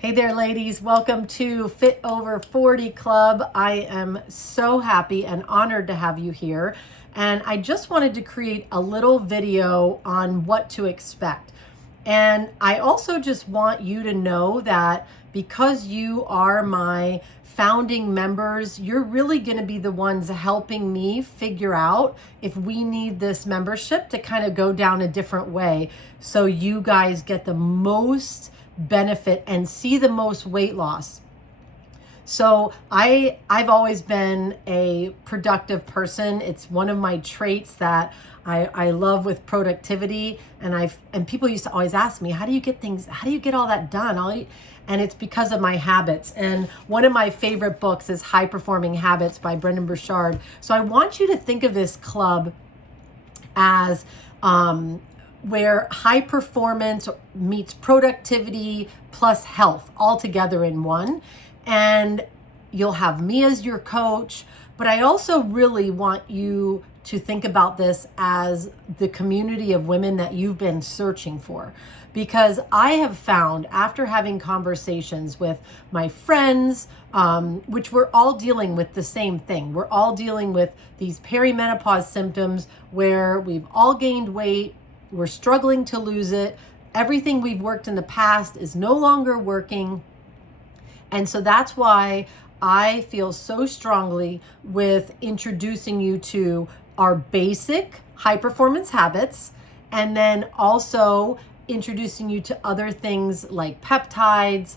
Hey there, ladies. Welcome to Fit Over 40 Club. I am so happy and honored to have you here. And I just wanted to create a little video on what to expect. And I also just want you to know that because you are my founding members, you're really going to be the ones helping me figure out if we need this membership to kind of go down a different way so you guys get the most benefit and see the most weight loss. So I've always been a productive person. It's one of my traits that I love with productivity. And people used to always ask me, how do you get all that done? And it's because of my habits. And one of my favorite books is High Performing Habits by Brendon Burchard. So I want you to think of this club as where high performance meets productivity plus health all together in one. And you'll have me as your coach, but I also really want you to think about this as the community of women that you've been searching for. Because I have found, after having conversations with my friends, which we're all dealing with the same thing. We're all dealing with these perimenopause symptoms where we've all gained weight, we're struggling to lose it. Everything we've worked in the past is no longer working. And so that's why I feel so strongly with introducing you to our basic high performance habits, and then also introducing you to other things like peptides,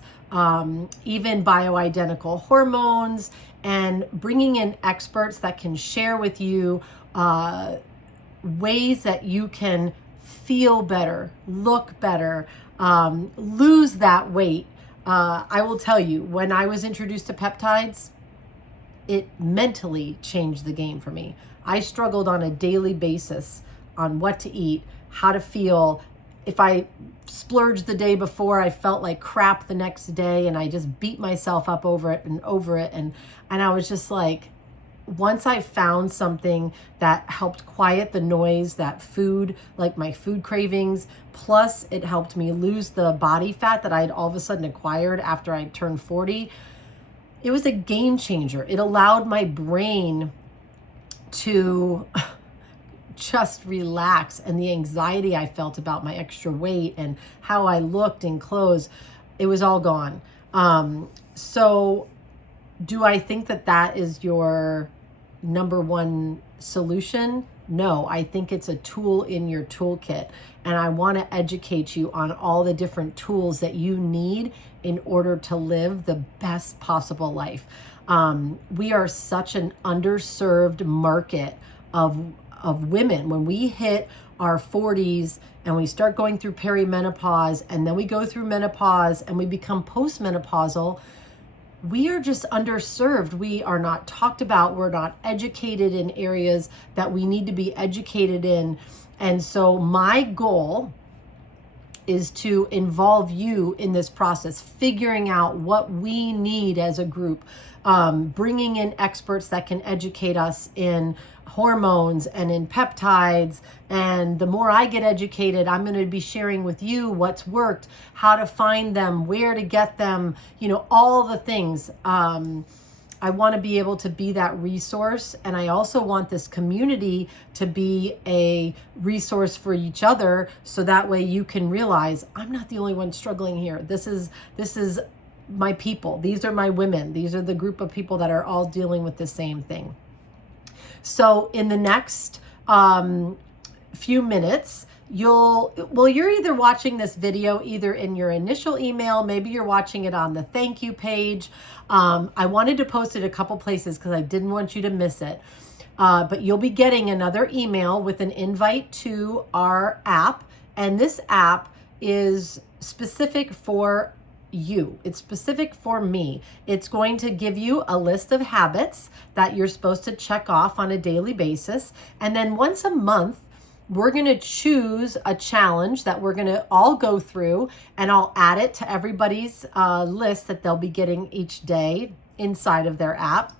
even bioidentical hormones, and bringing in experts that can share with you ways that you can feel better, look better, lose that weight. I will tell you, when I was introduced to peptides, it mentally changed the game for me. I struggled on a daily basis on what to eat, how to feel. If I splurged the day before, I felt like crap the next day, and I just beat myself up over it. And I was just like, once I found something that helped quiet the noise, that food, like my food cravings, plus it helped me lose the body fat that I had all of a sudden acquired after I turned 40, it was a game changer. It allowed my brain to just relax, and the anxiety I felt about my extra weight and how I looked in clothes, it was all gone. So do I think that that is your number one solution? No, I think it's a tool in your toolkit. And I want to educate you on all the different tools that you need in order to live the best possible life. We are such an underserved market of women. When we hit our 40s and we start going through perimenopause, and then we go through menopause and we become postmenopausal, we are just underserved. We are not talked about. We're not educated in areas that we need to be educated in. And so my goal is to involve you in this process, figuring out what we need as a group, bringing in experts that can educate us in hormones and in peptides. And the more I get educated, I'm going to be sharing with you what's worked, how to find them, where to get them, all the things. I want to be able to be that resource. And I also want this community to be a resource for each other. So that way you can realize I'm not the only one struggling here. This is my people. These are my women. These are the group of people that are all dealing with the same thing. So in the next few minutes, you're either watching this video either in your initial email, maybe you're watching it on the thank you page. I wanted to post it a couple places because I didn't want you to miss it. But you'll be getting another email with an invite to our app. And this app is specific for you. It's specific for me. It's going to give you a list of habits that you're supposed to check off on a daily basis. And then once a month, we're going to choose a challenge that we're going to all go through, and I'll add it to everybody's list that they'll be getting each day inside of their app.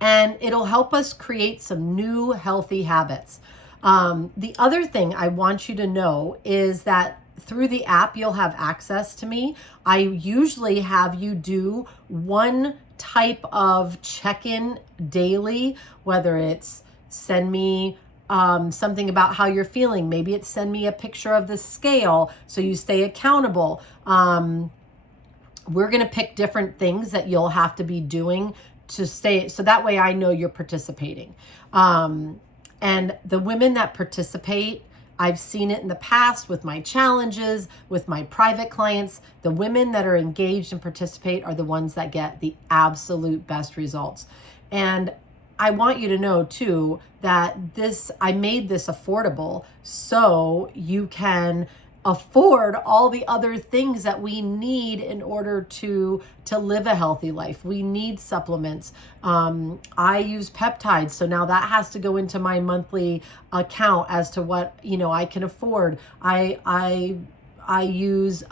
And it'll help us create some new healthy habits. The other thing I want you to know is that through the app, you'll have access to me. I usually have you do one type of check-in daily, whether it's send me something about how you're feeling. Maybe it's send me a picture of the scale so you stay accountable. We're going to pick different things that you'll have to be doing to stay, so that way I know you're participating. And the women that participate, I've seen it in the past with my challenges, with my private clients. The women that are engaged and participate are the ones that get the absolute best results. And I want you to know too that I made this affordable so you can afford all the other things that we need in order to live a healthy life. We need supplements. I use peptides, so now that has to go into my monthly account as to what I can afford. I use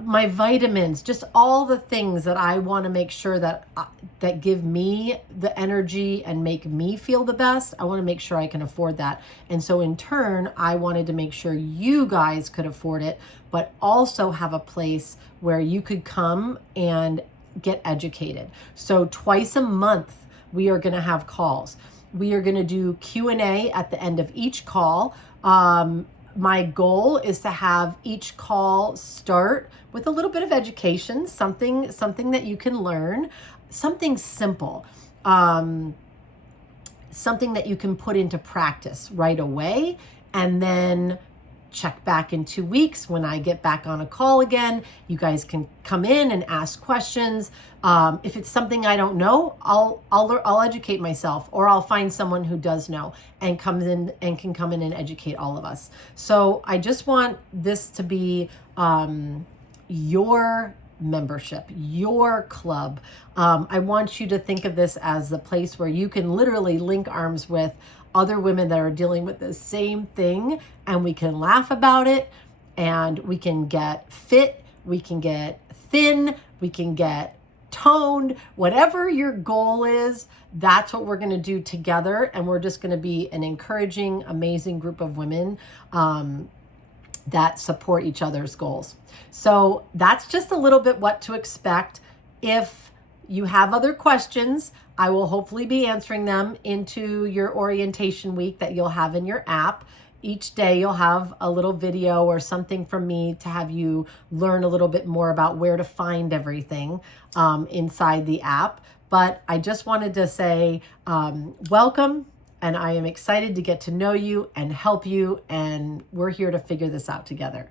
my vitamins, just all the things that I want to make sure that give me the energy and make me feel the best. I want to make sure I can afford that. And so in turn, I wanted to make sure you guys could afford it, but also have a place where you could come and get educated. So twice a month, we are going to have calls. We are going to do Q&A at the end of each call. My goal is to have each call start with a little bit of education, something that you can learn, something simple, something that you can put into practice right away, and then check back in 2 weeks when I get back on a call again. You guys can come in and ask questions. If it's something I don't know, I'll educate myself, or I'll find someone who does know and comes in and can come in and educate all of us. So I just want this to be your membership, your club. I want you to think of this as the place where you can literally link arms with other women that are dealing with the same thing, and we can laugh about it, and we can get fit, we can get thin, we can get toned. Whatever your goal is, that's what we're going to do together, and we're just going to be an encouraging, amazing group of women that support each other's goals. So that's just a little bit what to expect. If you have other questions, I will hopefully be answering them into your orientation week that you'll have in your app. Each day you'll have a little video or something from me to have you learn a little bit more about where to find everything inside the app. But I just wanted to say welcome, and I am excited to get to know you and help you, and we're here to figure this out together.